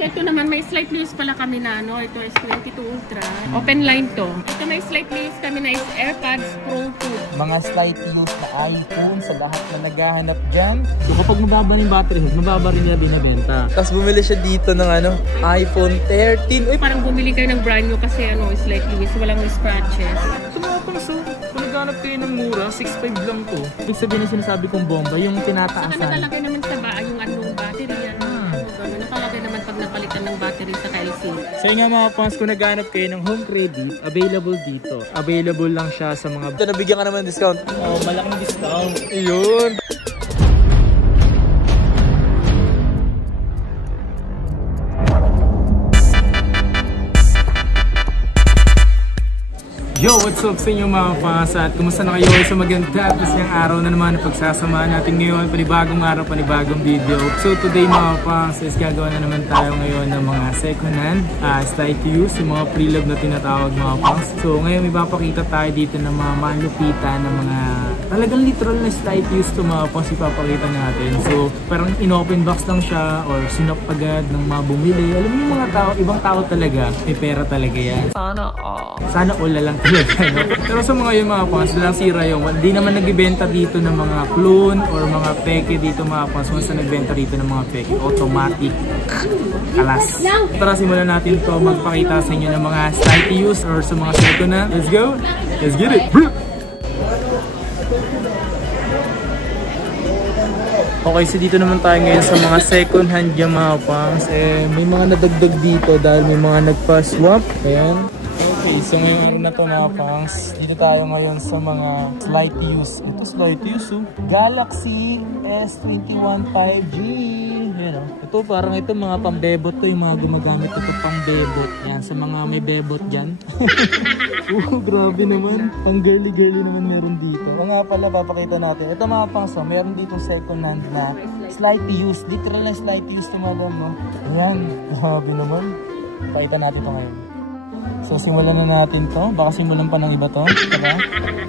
So, ito naman, may slightly use pala kami na ano. Ito is 22 Ultra. Open line to. Ito may slightly use kami na is AirPods Pro 2. Mga slightly use na iPhone sa lahat na naghahanap dyan. So kapag mababa ng battery health, mababa rin nila binabenta. Tapos bumili siya dito ng ano, iPhone 13. Uy, Parang bumili kayo ng brand new kasi ano, slightly use. Walang scratches. tumapang so. Kung naghanap kayo ng mura, 6.5 lang to. Ibig sabihin na sinasabi kong bomba, yung tinataasan. Saka nakalagay naman sa baa yung anong battery yan. Nakalagay naman pag napalitan ng battery sa LC. So yun nga mga fans, kung naghanap kayo ng home credit, available dito. Available lang siya sa mga... Ito, nabigyan ka naman ng discount. Oh, malaking discount. Ayun. Yo, what's up sa inyo mga fans? At kumusta na kayo sa maganda at masayang araw na naman na pagsasamahan natin ngayon. Panibagong araw, panibagong video. So today mga fans is gagawa na naman tayo ngayon ng mga second hand slight use, yung mga pre-love na tinatawag mga fans. So ngayon may papakita tayo dito ng mga malupitan ng mga talagang literal na slight use to mga fans ipapakita natin. So parang in-open box lang siya or sinop agad ng mga bumili. Alam mo yung mga tao, ibang tao talaga, may pera talaga yan. Sana all na lang talaga. No? Pero sa mga yung mga fans, lang sira yung hindi naman nagbibenta dito ng mga clone or mga peke dito mga fans. Once na nagbenta dito ng mga peke, automatic kalas. Tara simulan natin to magpakita sa inyo ng mga slight use or sa mga second na. Let's go! Let's get it! Okay, so dito naman tayo ngayon sa mga second hand yung mga fans. May mga nadagdag dito dahil may mga nagpa-swap. Ayan. Okay, so ngayon na to mga pangs, dito tayo ngayon sa mga slight use. Ito slight use oh. Galaxy S21 5G. Ayan oh. Ito parang ito mga pang-bebot to, yung mga gumagamit ito pang-bebot. Yan, sa mga may bebot dyan. Grabe naman. Pang girly-girly naman meron dito. O nga pala, papakita natin. Ito mga pangs oh, meron dito second hand na slight use. Literal na slight use na mga bang, no? Ayan, grabe naman. Pakita natin ito ngayon. So simulan na natin to. Baka simulan pa ng iba to. Diba?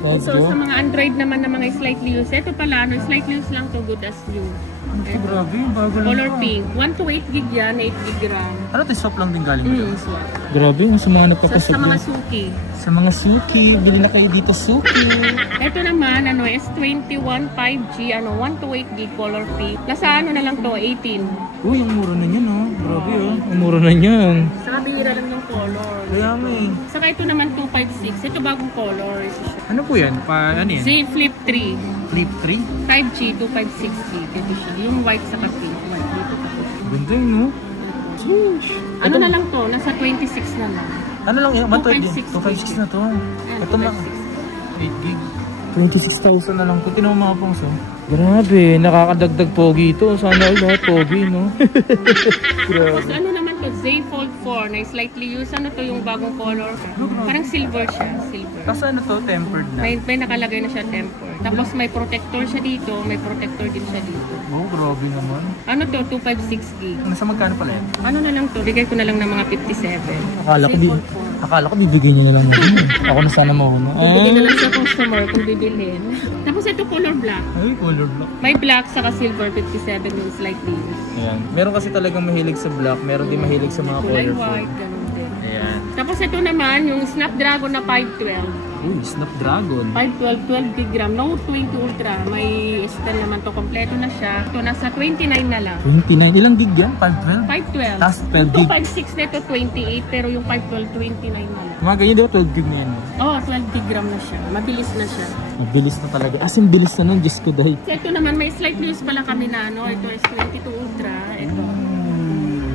Let's go. Sa mga Android naman na mga slightly use. Ito pala, ano, slightly use lang to, good as new. Ito grabe, bago lang Color ito. Pink. 1 to 8 gig yan, 8 gig RAM. Ano to, swap lang din galing mo? Swap. Grabe, sa mga nagpapasok. Sa mga Suki. Sa mga Suki, bili na kayo dito Suki. Ito naman, ano, S21 5G, ano, 1 to 8 gig color pink. Nasa ano na lang to, 18. Uy, ang mura na yan oh. Grabe oh. Ang mura na yan. Saka bihira lang ng color. Kaya may. Saka ito naman 256. Ito bagong color. Ano po yan? Ano yan? Z Flip 3. Flip 3? 5G, 256 gig. Ito siya. Yung white saka pink. White dito pa. Ganda yun no? Ano na lang to? Nasa 26 na lang. Ano lang yan? 256 na to. Ito lang. 8 gig. 26,000 na lang. Kung tinawag mga pangso. Grabe, nakakadagdag pogi ito. Sana all lahat pogi, no? Tapos ano naman to? Z Fold 4 na slightly used. Ano to yung bagong color? Parang silver siya. Silver. Kasi ano to? Tempered na? May nakalagay na siya tempered. Tapos may protector siya dito. May protector din siya dito. Oh, grabe naman. Ano to? 256 gig. Nasa magkano pala yan? Ano na lang to? Bigay ko na lang ng mga 57. Akala ko bibigyan niyo na lang yun. Ako na sana mauna. Bibigyan na lang sa customer kung bibilhin. Tapos ito color black. Ay, color black. May black saka silver 57 yung slightly used. Ayan. Meron kasi talagang mahilig sa black. Meron din mahilig sa mga Kulay colorful. white, ganun din. Ayan. Tapos ito naman yung Snapdragon na 512. Uy, Snapdragon. 512, 12 gig RAM. Note 20 Ultra. May stand naman to. Kompleto na siya. Ito nasa 29 na lang. 29? Ilang gig yan? 512? 512. Tapos 12 gig. 256 nito 28 pero yung 512 29 na lang. Mga ganyan daw 12 gig na yan. Oh, 12 gig RAM na siya. Mabilis na siya. Mabilis na talaga. As in, bilis na nun. Diyos ko dahil. So ito naman may slight news pala kami na ano. Ito is 22 Ultra. Ito.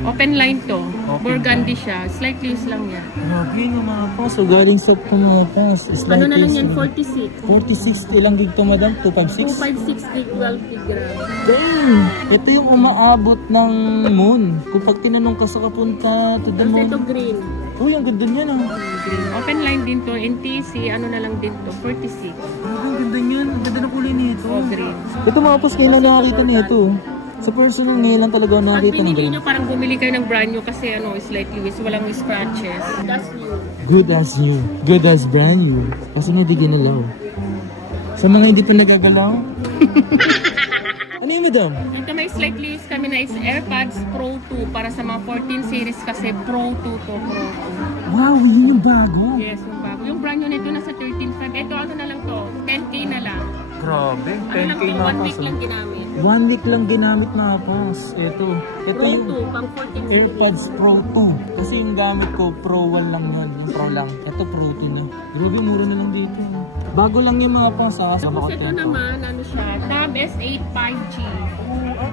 Open line to. Burgundy siya. Slight news lang yan. Grabe nga mga pang. So galing sa mga pang. Ano na lang yan? 46. 46. Ilang gig to madam? 256? 256 gig 12 gig RAM. Dang! Ito yung umaabot ng moon. Kung pag tinanong ka sa kapunta to the Tapos moon. ito green. Uy, ang ganda niyan ah. Green. Open line din to. NTC. Ano na lang din to. 46. Ang ganda niyan. Ang ganda na kulay nito. Oh, green. Ito mga pos, kailan nakakita nito? Sa personal ngayon lang talaga Pag nakakita ng pinili green. nyo, parang bumili kayo ng brand new kasi ano, slightly used. Walang scratches. That's new. Good as new. Good as brand new. Kasi hindi ginalaw. Sa mga hindi pa nagagalaw. Ano yung madam? Ito may slightly used kami na is AirPods Pro 2 para sa mga 14 series kasi Pro 2 to Pro 2. Wow, yun yung bago. Yes, yung bago. Yung brand new nito nasa 13.5. Ito ano na lang to, 10K na lang. Grabe, Ano 10K lang to, na 1 pas. week lang ginamit. 1 week lang ginamit na pas. Ito Pro yung 2, pang 14 series. AirPods Pro 2. Kasi yung gamit ko, Pro 1 lang yan. Yung Pro lang. Ito Pro 2 na. Grabe, mura na lang dito. Bago lang yung mga pas. Tapos ito naman, ano siya, Tab S8 5G.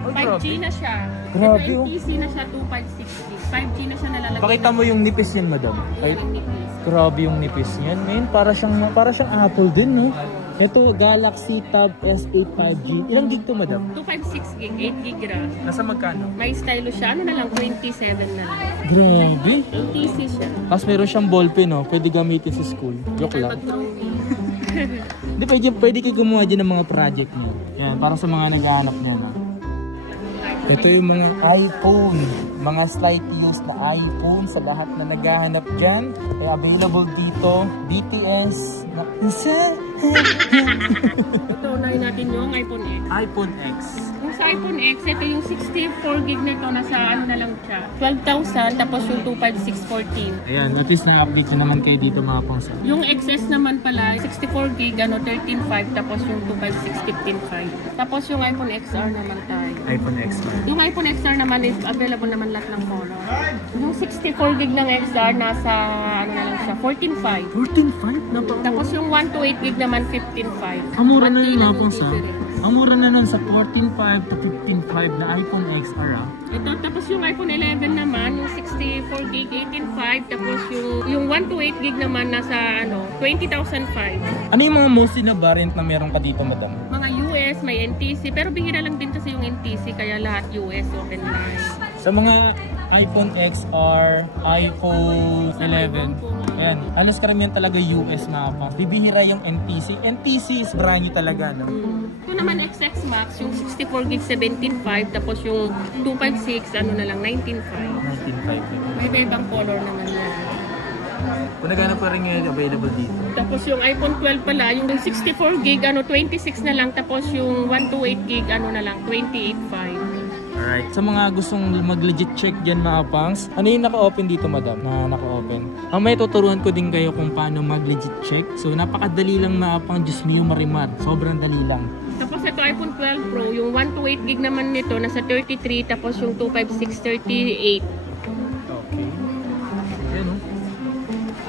5G na siya. Grabe, Ito oh. NTC na siya, 256 gig. 5G na siya nalalagay. Pakita mo yung nipis yan, madam. Ay, Yan ang nipis. grabe yung nipis niyan, man. Para siyang Apple din, no? Ito, Galaxy Tab S8 5G. Ilang gig to, madam? 256 gig, 8 gig RAM. Nasa magkano? May stylus siya, ano na lang, 27 na lang. Grabe. NTC siya. Tapos meron siyang ballpen, no? Pwede gamitin sa school. Joke lang. Hindi, pwede kayo gumawa dyan ng mga project niyo. Yan, para sa mga naghahanap niya, no? Ito yung mga iPhone. Mga slightly used na iPhone sa lahat na naghahanap dyan. Ay available dito. BTS. Ito, unahin natin yung iPhone X. iPhone X. Yung sa iPhone X, ito yung 64 gig na ito, nasa ano na lang siya. 12,000, tapos yung 25614. Ayan, at least na-update na naman kayo dito mga pangsa. Yung XS naman pala, 64 gig, 13.5, tapos yung 256 15.5. Tapos yung iPhone XR naman tayo. iPhone XR. Yung iPhone XR naman is available naman lahat ng color. Yung 64 gig ng XR, nasa ano na lang siya, 14.5. 14.5 na pa. Tapos yung 128 gig naman, 15.5. Ang mura na yun mga Yung pangsa. difference. Ang mura na nun sa 14.5 to 15.5 na iPhone XR, ah. Ito, tapos yung iPhone 11 naman, yung 64 gig, 18.5. Tapos yung 128 gig naman, nasa ano, 20,005. Ano yung mga mostly na variant na meron ka dito, madam? Mga US, may NTC, pero bihira lang din kasi yung NTC, kaya lahat US open line. Sa mga iPhone XR, iPhone 11, ayan, halos karamihan talaga US mga pang. Bibihira yung NTC. NTC is brand new talaga, no? Ito naman XX Max, yung 64 gig 17.5, tapos yung 256, ano na lang, 19.5. 19.5. May ibang color naman yan. Kung naghanap pa rin ngayon, available dito. Tapos yung iPhone 12 pala, yung 64 gig, ano, 26 na lang, tapos yung 128 gig, ano na lang, 28.5. Alright. Sa mga gustong mag-legit check dyan mga pangs, ano yung naka-open dito, madam? Na naka-open. Ang may tuturuan ko din kayo kung paano mag-legit check. So, napakadali lang mga pang, Diyos mio marimar. Sobrang dali lang. Tapos ito iPhone 12 Pro, yung 128 gig naman nito, nasa 33, tapos yung 256, 38. Okay. Yan, oh.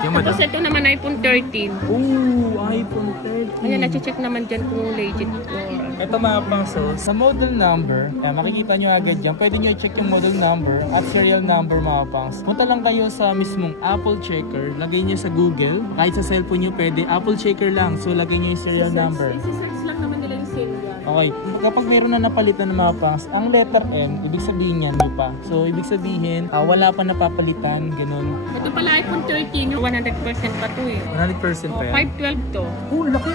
Yan, madam. Tapos ito naman iPhone 13. Ooh, iPhone 13. Ayan, nache-check naman dyan kung legit or Ito mga pangso, sa model number, makikita nyo agad dyan, pwede nyo i-check yung model number at serial number mga pangs. Punta lang kayo sa mismong Apple Checker, lagay nyo sa Google, kahit sa cellphone nyo pwede, Apple Checker lang, so lagay nyo yung serial number. Isi-search lang naman nila yung serial. Okay, kapag mayroon na napalitan ng mga pangs, ang letter M, ibig sabihin yan, di pa. So, ibig sabihin, wala pa napapalitan, ganun. Ito pala iPhone 13, 100% pa to eh. 100% pa yan. 512 to. Oh, laki!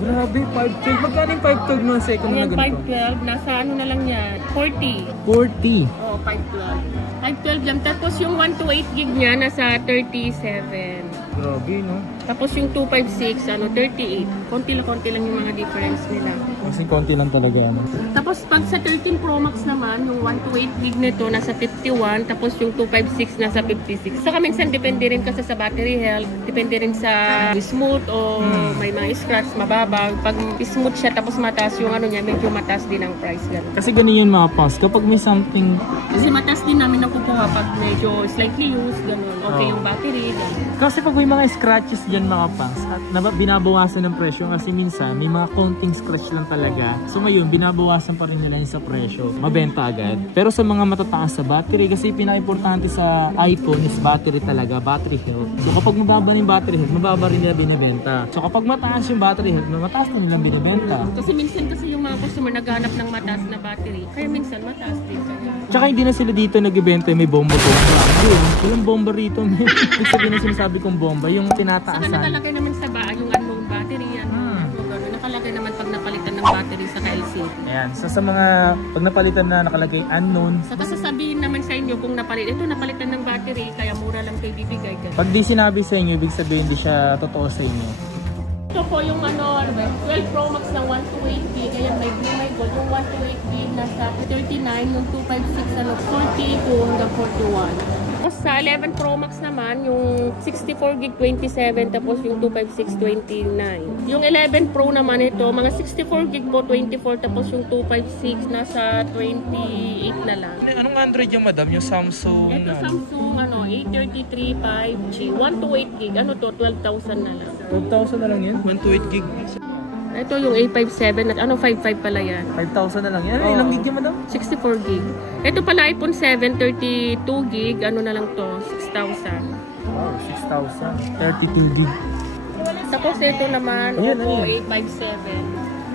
Grabe, 512. Magkano yung 512 mga second na Ayan, ganito? 512, nasa ano na lang yan, 40. 40. Oo, 512. 512 lang. Tapos yung 128 gig niya, nasa 37. Grabe, no? Tapos yung 256, ano, 38. Konti lang yung mga difference nila. Kasi konti lang talaga yan. Tapos pag sa 13 Pro Max naman, yung 128 gig nito nasa 51, tapos yung 256 nasa 56. Saka minsan depende rin kasi sa battery health, depende rin sa smooth o may mga scratch, mababa. Pag smooth siya tapos mataas yung ano niya, medyo mataas din ang price gano'n. Kasi ganun yun mga pas. Kapag may something... Kasi mataas din namin nakukuha pag medyo slightly used, gano'n. Okay yung battery, gano'n. Kasi pag may mga scratches dyan mga pas, at binabawasan ng presyo kasi minsan may mga konting scratch lang talaga. So ngayon, binabawasan pa rin nila yung sa presyo. Mabenta agad. Pero sa mga matataas sa battery, kasi pinaka-importante sa iPhone is battery talaga, battery health. So kapag mababa yung battery health, mababa rin nila binibenta. So kapag mataas yung battery health, mataas na nilang binibenta. Kasi minsan kasi yung mga customer naghanap ng mataas na battery, kaya minsan mataas din kaya. Tsaka hindi na sila dito nag-ibenta may bomba-bomba. Walang bomba rito. Ibig sabihin na sinasabi kong bomba, yung Saka tinataasan. nakalagay naman sa yung unknown battery yan. Nakalagay naman pag napalitan ng battery sa LCD. Ayan, so sa mga pag napalitan na nakalagay unknown, Saka sasabihin naman sa inyo kung napalitan ng battery, kaya mura lang kayo bibigay. pag di sinabi sa inyo, ibig sabihin di siya totoo sa inyo. Ito po yung 12 Pro Max ng 128 gig. Ayan, may blue, may available. Yung 128 gig nasa 39, yung 256 ano, 40 to hanggang 41. Tapos sa 11 Pro Max naman, yung 64 gig 27, tapos yung 256 29. Yung 11 Pro naman ito, mga 64 gig po 24, tapos yung 256 nasa 28 na lang. Anong Android yung madam? Yung Samsung? Ito Samsung ano, A33 5G, 128 gig, ano to, 12,000 na lang. 12,000 na lang yan? 128 gig? Ito yung A57 at ano 55 pala yan. 5,000 na lang yan? Oo. Ilang gig yung madam? 64 gig. Ito pala iPhone 7 32 gig, ano na lang to, 6,000. Wow, 6,000. 32 gig. Tapos ito naman, Ayan, Oppo ano yan? A57.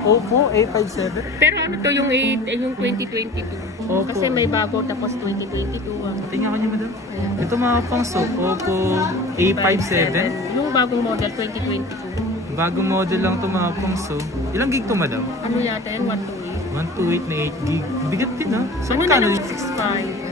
Oppo A57? Pero ano to yung yung 2022. Oppo. Kasi may bago tapos 2022 ang. Tingnan ko niya madam. Ayan. Ito mga pangso, Oppo A57. Yung bagong model 2022. Bagong model lang ito mga pangso. Ilang gig to madam? Ano yata yan? 128. 128 na 8 gig. Bigat din ha. So Ano na magkano? lang?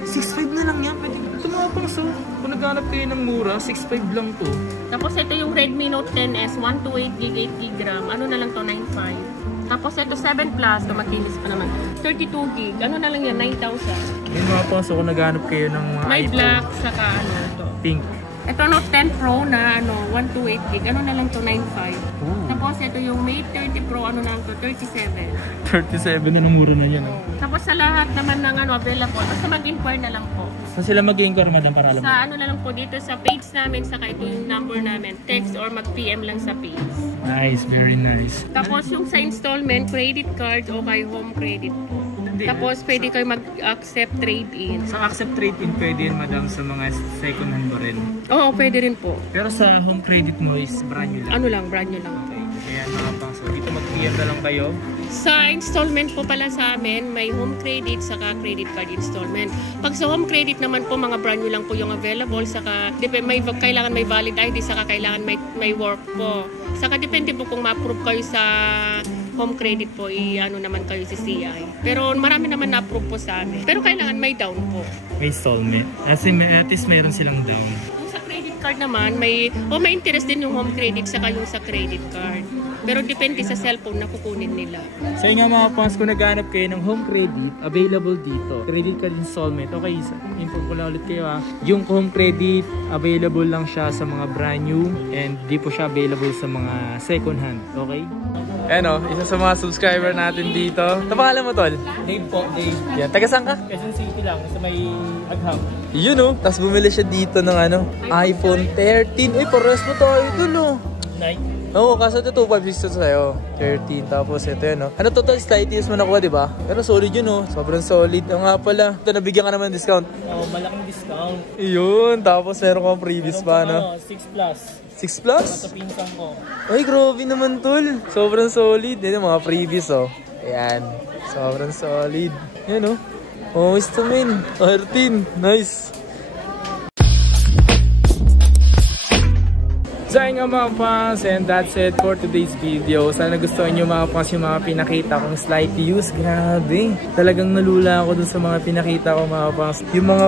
6.5. 6.5 na lang yan. Pwede ito mga pangso. Kung naghanap kayo ng mura, 6.5 lang to. Tapos ito yung Redmi Note 10S 128 gig 8 gig RAM. Ano na lang to? 9.5. Tapos ito 7 Plus. Ito makinis pa naman. 32 gig. Ano na lang yan? 9,000. Yung mga pangso, kung naghanap kayo ng mga May iPhone, black saka ano to. pink. Ito Note 10 Pro na ano 128 gig. Ano na lang to? 9.5. Tapos ito yung Mate 30 Pro. Ano na lang to? 37. 37 na ng mura na yan. Oh. Tapos sa lahat naman ng ano available, basta mag-inquire na lang po. Saan sila mag-inquire madam para alam mo? Sa ano na lang po dito sa page namin, saka ito yung number namin. Text or mag-PM lang sa page. Nice, very nice. Tapos yung sa installment, credit card o kay home credit po. Tapos pwede kayo mag-accept trade-in. Sa accept trade-in pwede yun madam sa mga second hand ba rin? Oo, pwede rin po. Pero sa home credit mo is brand new lang. Ano lang, brand new lang. Okay. Ayan mga pang. So dito mag-PM na lang kayo. Sa installment po pala sa amin, may home credit saka credit card installment. Pag sa home credit naman po, mga brand new lang po yung available. Saka kailangan may valid ID, saka kailangan may work po. Saka depende po kung ma-approve kayo sa home credit po, ano naman kayo si CI. Pero marami naman na-approve po sa amin. Pero kailangan may down po. May installment. At least mayroon silang down. Yung sa credit card naman, may interest din yung home credit saka yung sa credit card. Pero depende sa cellphone na kukunin nila. So yun nga mga pans, kung naghanap kayo ng home credit, available dito. Credit card installment. Okay, inform ko lang ulit kayo ha. Yung home credit, available lang siya sa mga brand new and di po siya available sa mga second hand. Okay? Ano, isa sa mga subscriber natin dito. Ito pangalan mo, Tol? Dave po, Dave. Yan, taga saan ka? Quezon City lang, sa may Agham. Yun oh. Tapos bumili siya dito ng ano, iPhone 13. Uy, pares mo tayo, Tol oh. Nike. Oo, kaso ito 256 sa'yo. 13, tapos ito yun, no? Ano to, slightest mo nakuha, di ba? Pero solid yun, no? Sobrang solid. Oo nga pala. Ito, nabigyan ka naman ng discount. Oh, malaking discount. Yun, tapos meron kang previous pa, no? 6 plus. 6 plus? Sa pinsan ko. Ay, grabe naman, tol. Sobrang solid. Yan mga previous, oh. Ayan. Sobrang solid. Yan, oh. Oh, ito, man. 13. Nice. So ayun nga mga pans, and that's it for today's video. Sana gustuhan nyo mga pans yung mga pinakita kong slight use. Grabe, talagang nalula ako dun sa mga pinakita ko mga pans. Yung mga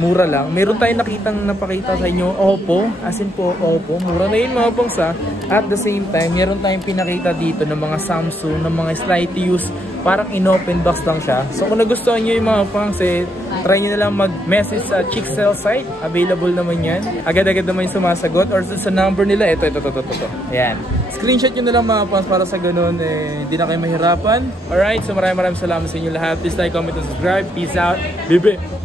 mura lang. Meron tayong napakita sa inyo, Oppo. As in po, Oppo. Mura na yun mga pans ha. At the same time, meron tayong pinakita dito ng mga Samsung, ng mga slight use. Parang in-open box lang siya. So kung nagustuhan nyo yung mga pans, try nyo na lang mag-message sa Chicksell site. Available naman yan. Agad-agad naman yung sumasagot. Or sa number nila, ito. Ayan. Screenshot nyo na lang mga pans para sa ganun, hindi na kayo mahirapan. Alright, so maraming salamat sa inyo lahat. Please like, comment, and subscribe. Peace out. Bibi!